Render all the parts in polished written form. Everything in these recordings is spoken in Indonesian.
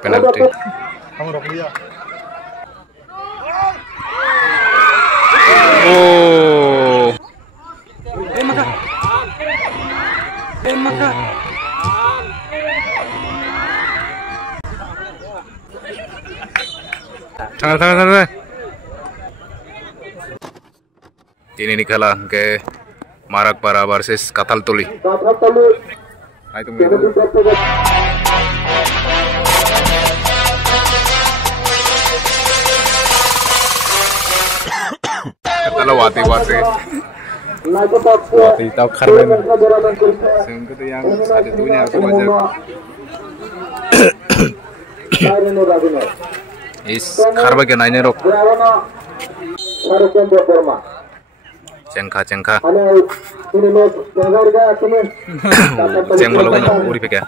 Penalti. Oh. Sangat. Ini kalah ke Marakpara versus Kathaltuli. Nah, itu kalau wati tahu karben itu yang satunya aku baca is karba ke nanya rok cengka ceng malu uri peka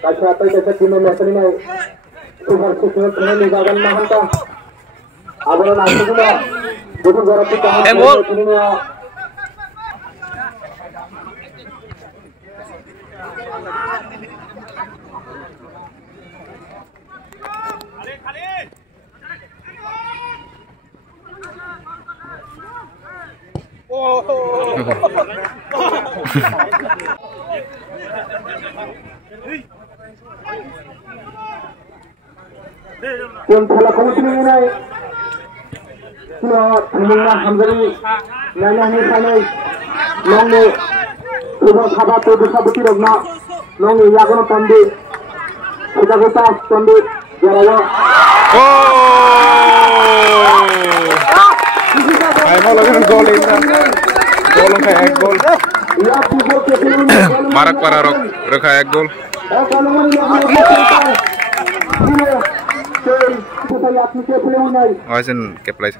Kasih apa yang kita memasang ini, super super ini jangan mahal. Abang nanti juga, jadi berapa kita ini ya. Yang salah kamu ini naik, semua hamzari, nanya ni sana, nongi, sudah sahabat tu bersabut rogna, nongi yagono tandi, kita tandi, jarawa. Oh, kayak lagi gol ini, gol kayak gol. Marakpara rok kayak gol. Asin ke play.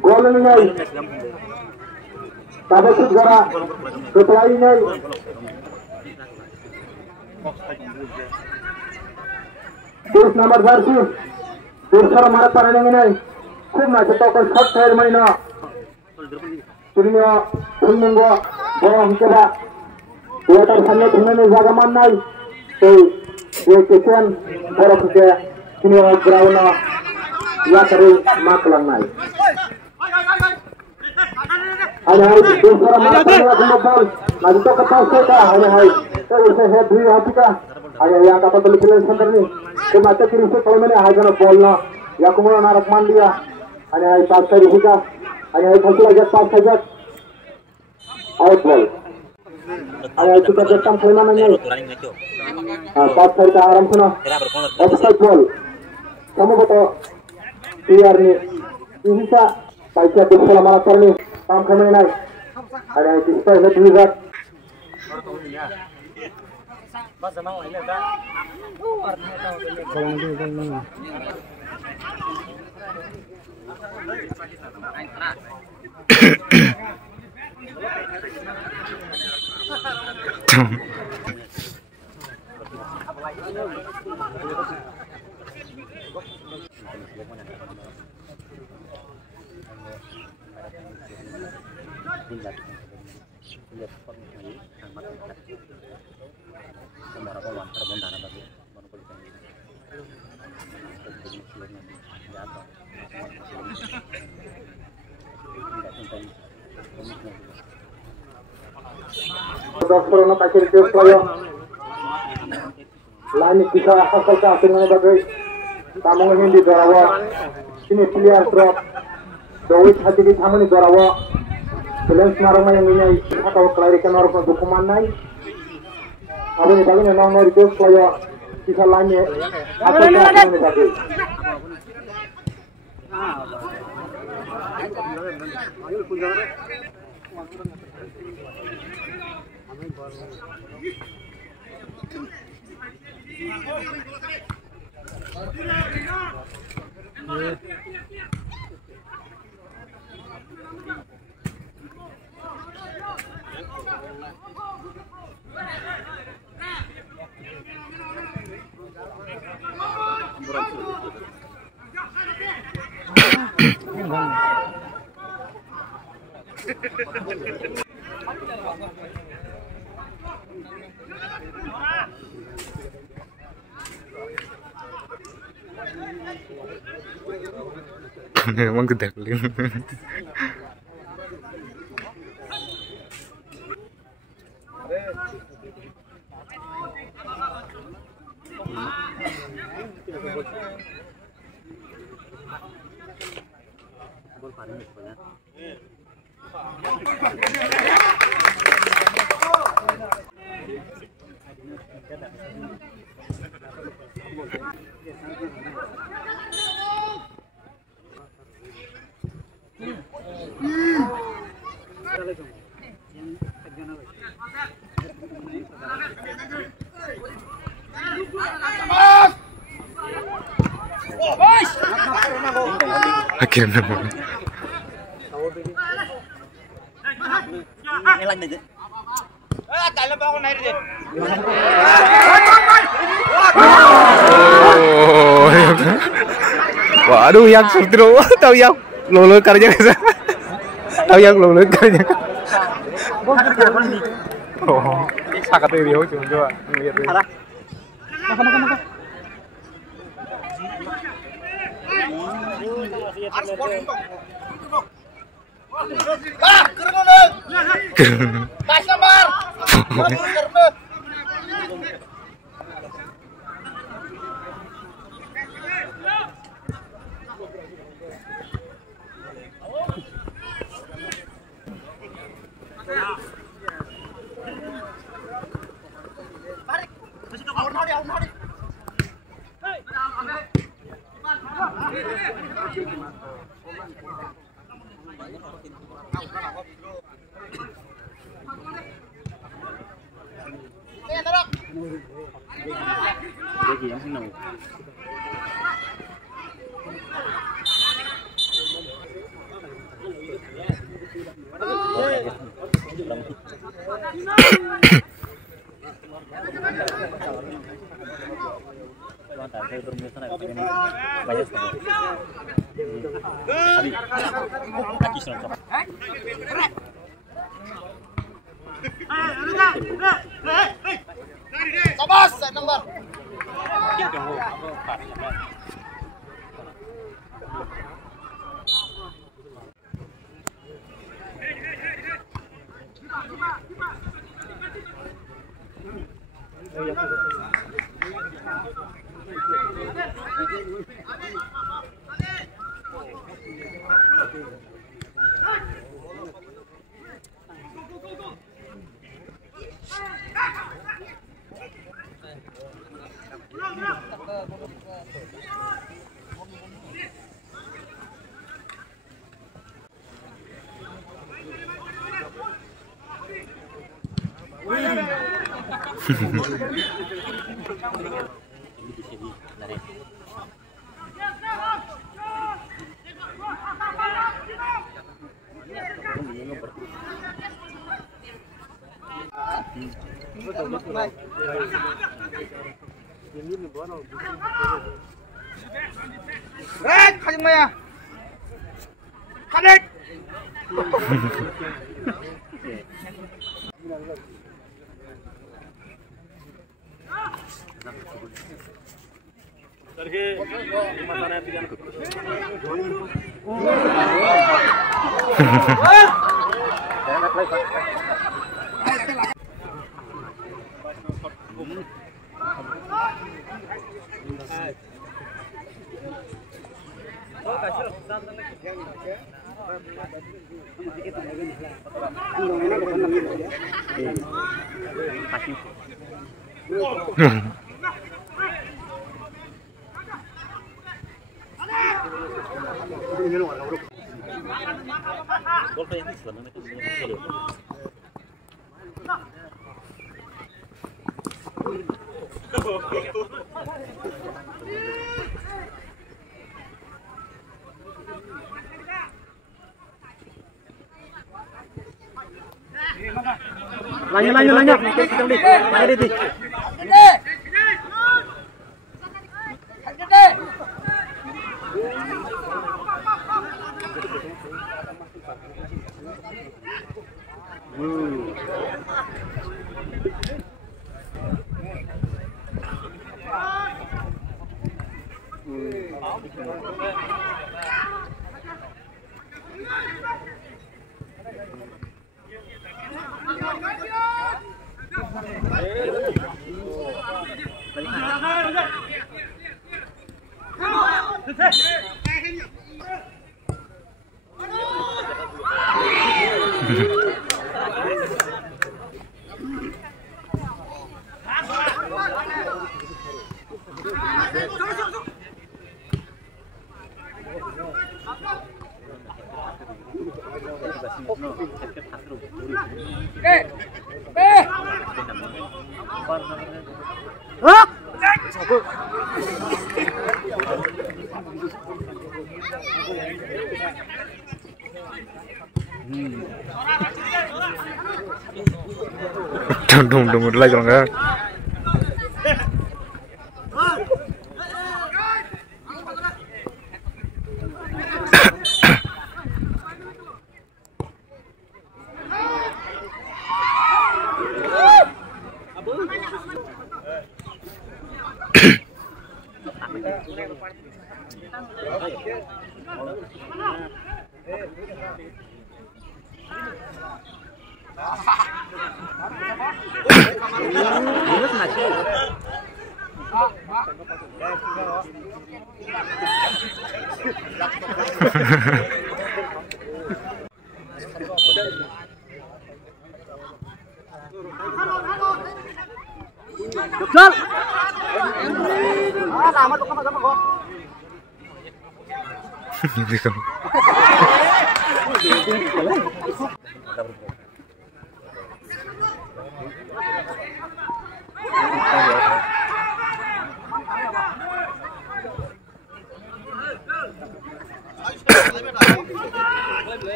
Gol नहीं ताबे कुछ जरा कतराई नहीं तीस number Jersey दूसरा हमारा पढ़ने नहीं खूब ना चलता कोई शॉट फेर महीना तुमने तुमको बड़ा हमके बाद ये तो सामने तुमने जगह मान नहीं तो ये किचन बड़ा कुछ तुमने ग्राउंड या करो मार्क लगना है अरे हाय दूसरा हमारा पढ़ने बॉल ना तो कता से का अरे हाय तो उसे है भी हाथी का अरे या का तो लिखने सेंटर नहीं तो माता की रिसे कॉल मैंने हाय जरा बॉल ना या को ना रख मान लिया अरे हाय पास कर रही का अरे हाय फंस लगा पास कर जा आउट बॉल अरे हाय तो जब खेलना नहीं हां पास कर आराम से ना offside ball kamu betul biar nih bisa baca bersama malah terni काम करने नहीं अरे किस पर है दूसरा बस जमा हो लेता Dokternya pakai tiup saya, lain kita asal kasih mana bagai, tamu ini di Darawa, sini player drop, Dawit hati di tamu di Darawa, balance narama yang ini, atau kelarikan orang dokumen naik, apa ni bagai nama tiup saya, kita lainnya asal kasih mana bagai. Emang gede kali. Akhirnya waduh, yang sutro tahu yang lolo karya tahu yang lolo karya. Oh, sangat video coba lihat ini. Makan. Lanjut. Dung lagi dong kan.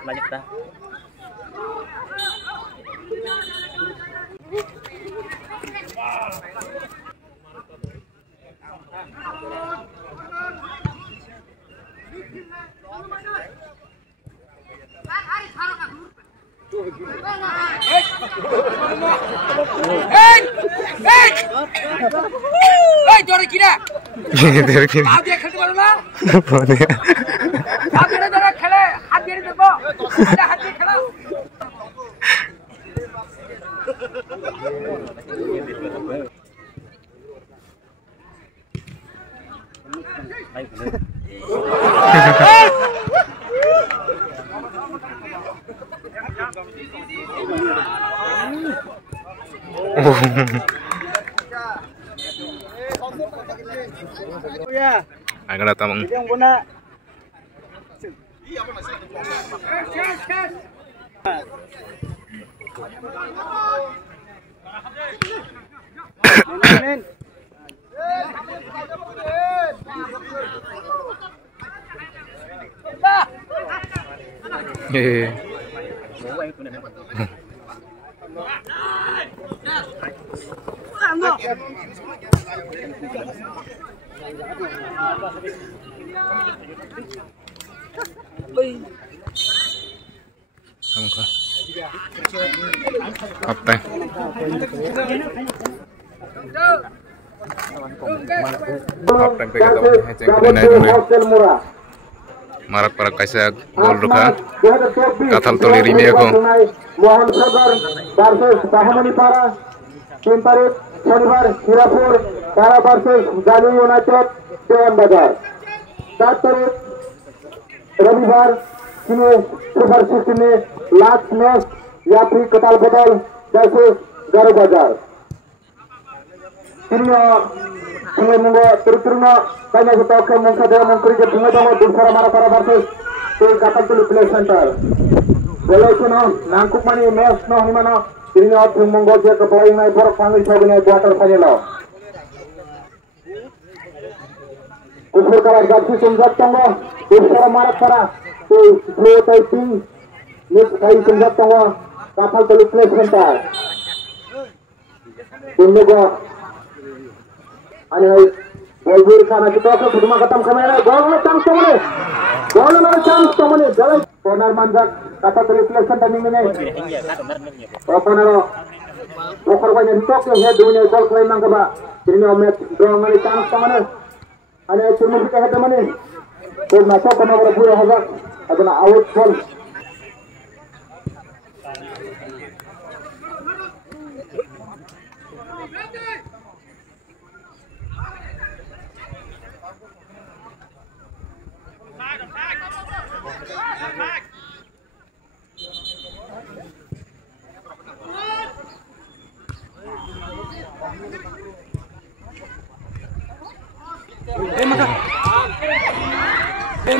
Banyak dah. जोर किरा जोर किरा आप ये खेलते पारो ना बोले आप ये जरा खेले हाथ দিয়ে দেবো এটা হাত দিয়ে খেলা agak datang apa? Marak para kaisa gol ruka kathal toli rini ako Mohan Sagar versus Bahamani Para 3 तारीख शनिवार Hirapur Para versus Jali United Dewan Bazar 7 तारीख रविवार किने सुपर 16 में लास्ट मैच या फिर कताल बदल versus Garu Bazar ini munggo terutama banyak kita ke mungkin dia mungkin ke bunga dalam dulsara mara para versus ke katal tuli play center boleh kena nangkuk mani match no ni mana ini aku munggo dia ke bola ini baru panggil coba ni quarter final usur kalah gaji sunjat tangga dulsara mara para ke play typing next kali sunjat tangga katal tuli play center ini gua ani Bol sana kita ke cuma ketam kamera. Gol chance temane. Gol chance temane. Jalai corner manjak kata reflection timing ini. Corner Okor banyak ditok ya head dunia gol klaim nang kaba. Ini match draw mani chance temane. Ada cuma kita head temane. Gol masuk kena berbuah hazak. Adana out ball.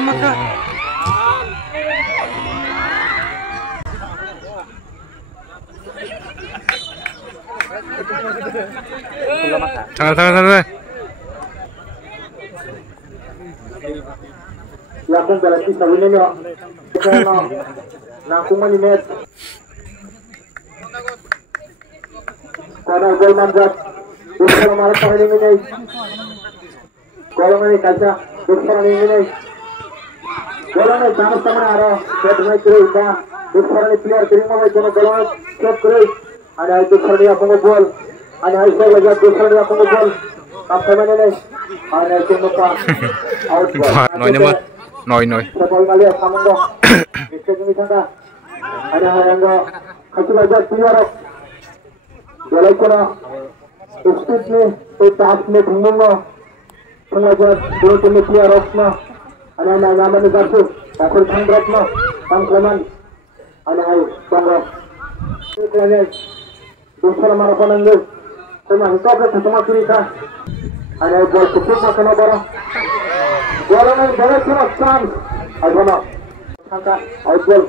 Maka. Sangat. Yang berarti sawinnya no. Nakuman ini. Corner gol manjat. Dusra marah paling ini. Gol ini kaca. Dusra ini. Gol ini chance temane aro. Set match kita. Dusra ini player terima match kono gol set kore. Ada dusra dia pungu gol. Ada isa lagi dusra dia pungu gol. Tam temane ini. Ada itu muka. Out gol. Noi. Bol kali samanggo. Wicket ini sana. Ada yang kacau aja player. Jalai kono. Speed ni, task ni tunggu. Sengaja dua tim player opna. Ada nama ni garsu. Takut tanggrap na. Tangklaman. Ada hai tanggrap. Ini dusra marah pananggu. Cuma hidup ke semua cerita. Ada gol cukup makan apa? Gol ini banyak cuma chance. Ada angka out goal.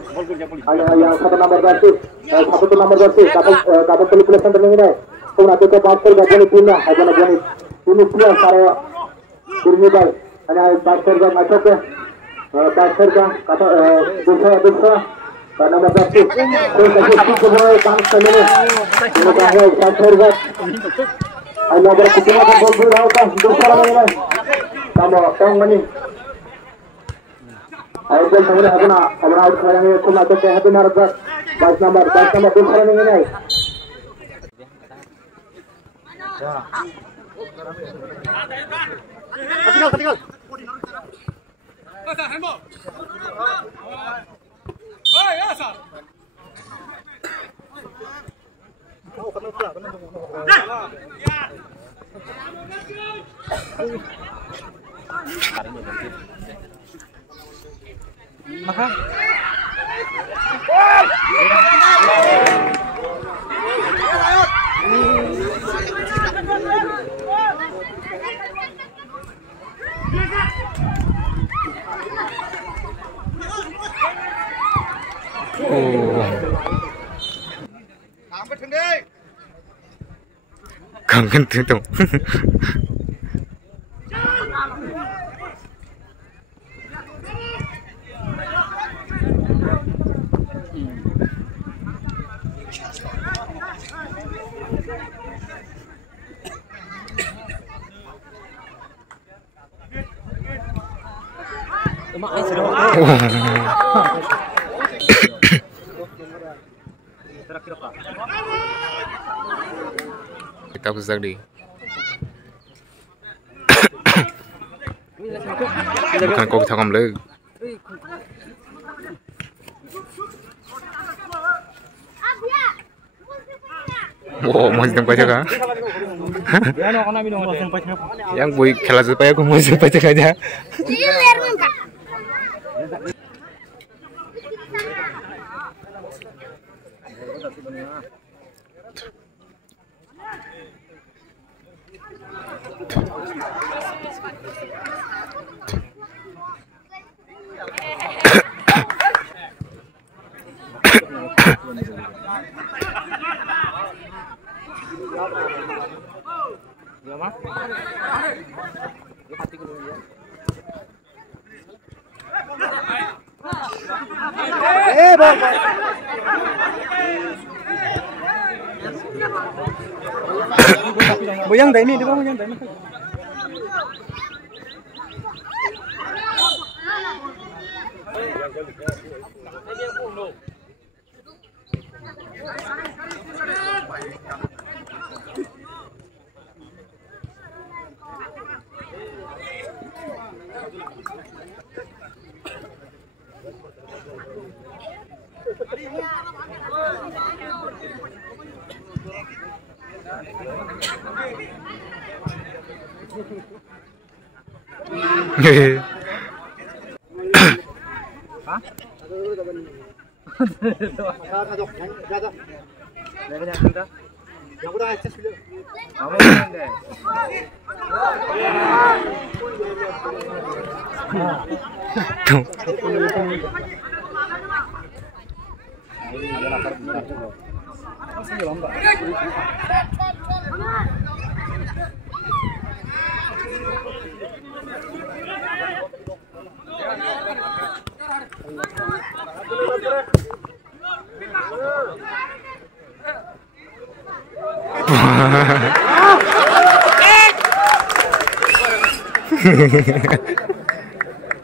Ada yang satu nomor garsu. Satu nomor garsu. Kapal pelikulan terling ini. Kemudian kita basket gajah pindah. Ada gajah ini player saraya. Kurnibai. Ada basket gajah masuk ke. Basket gajah kata dusra. Nama basket. Kita semua chance ini. Kita tahu basket gajah. Ada berkumpul gol berapa? Dusra ini. Kamu tahu mana? Ayo sambil abang out sekarang ini cuma tu happy narga. Bas number dusra ini. Ketinggal. Maka. Kangen tuh. Kita besar di. Bukan kau thằng lư. Wow, masih tempat jaga. Yang bui kelas supaya aku masih tempat jaga aja. Boyang dai ni, di ba boyang dai ni?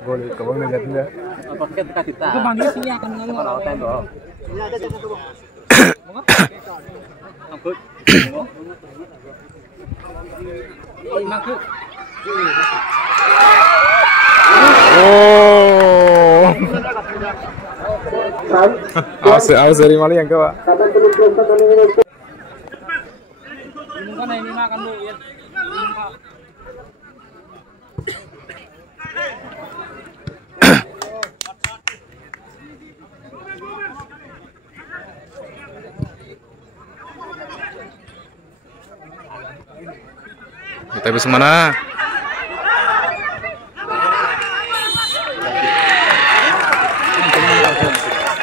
Boleh, kamu ngeliat enggak? Itu manggil sini akan ngomong. Ini ada jasa tuh. Angkut. Angkut. Oh. Awas dari mana yang kau? Kan ini makan dulu ya. Kita habis mana?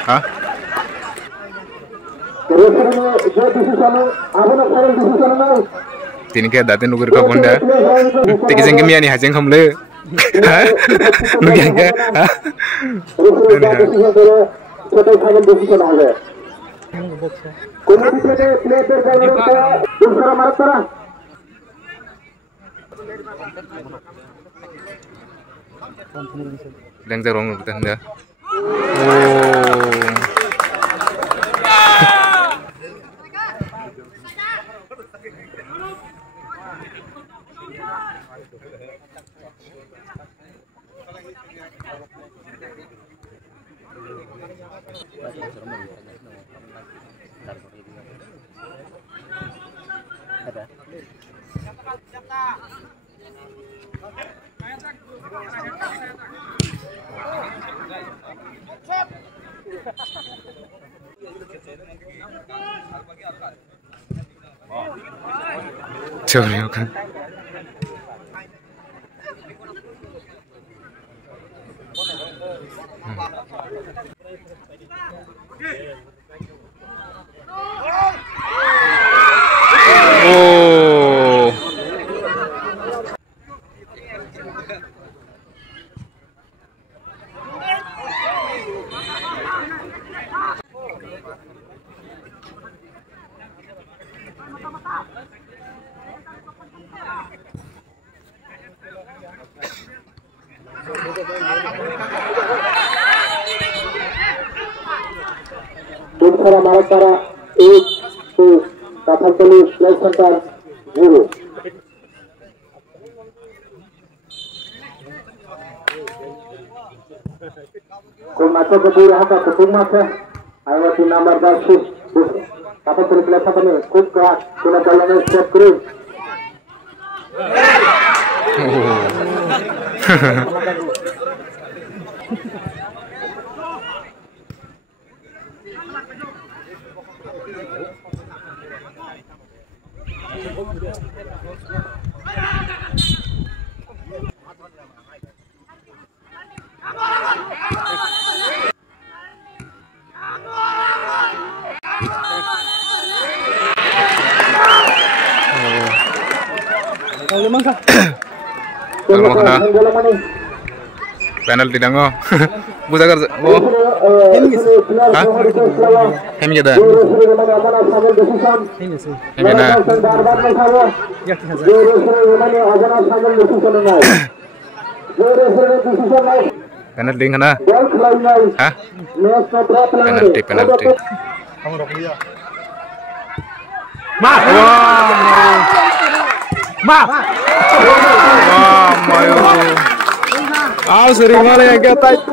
Hah? Tini kayak datin nugur ka bunda. Tiki jengke miani hajeng kamle. Hah? Nugian ka? Hah? Đang ra rong betul dah. Oh. Coba kan. Oh. Para Maratara 8 to Kathakali Play Center 0. Kumasa keburu haka ketumasa ayat di nomor 10 Kathakali Play Center ni kutka kuna jalan step kru. Penalti dango. buza kar oh hah hem ya dah hem ya na penalti kana hah penalti sering malah yang kata itu.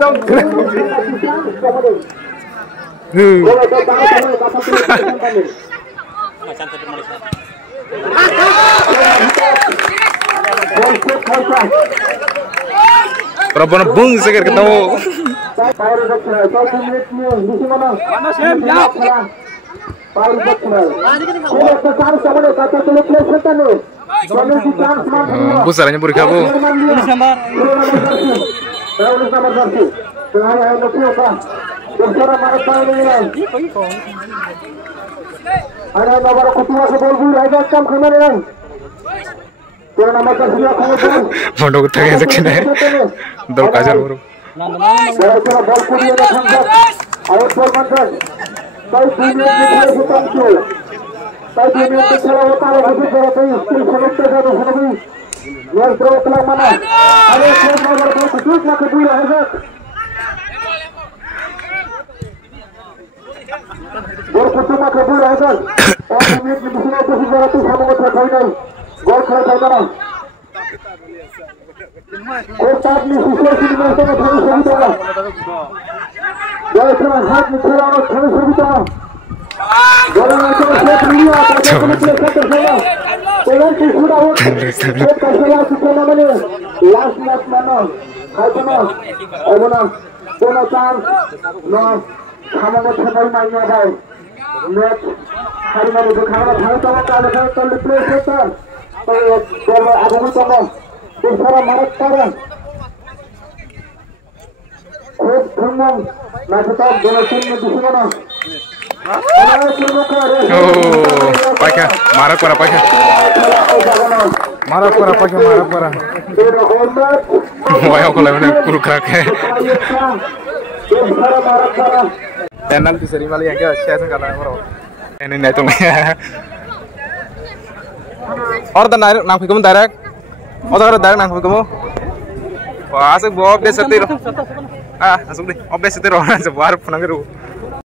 Perempuan bung seger ketemu. Busarnya beri kamu. Mondok utage seksine. Dol kajar baru. Pakai marah para pakai. Marah para pakai marah para. Wah aku lagi nak kuru kerak. Penalti seri malah yang kita share karena bro. Ini naik tuh. Orang direct nang kamu direct. Orang direct nang kamu. Wah asik bawa update setir. Ah, langsung deh update setir orang sebar penanggaru.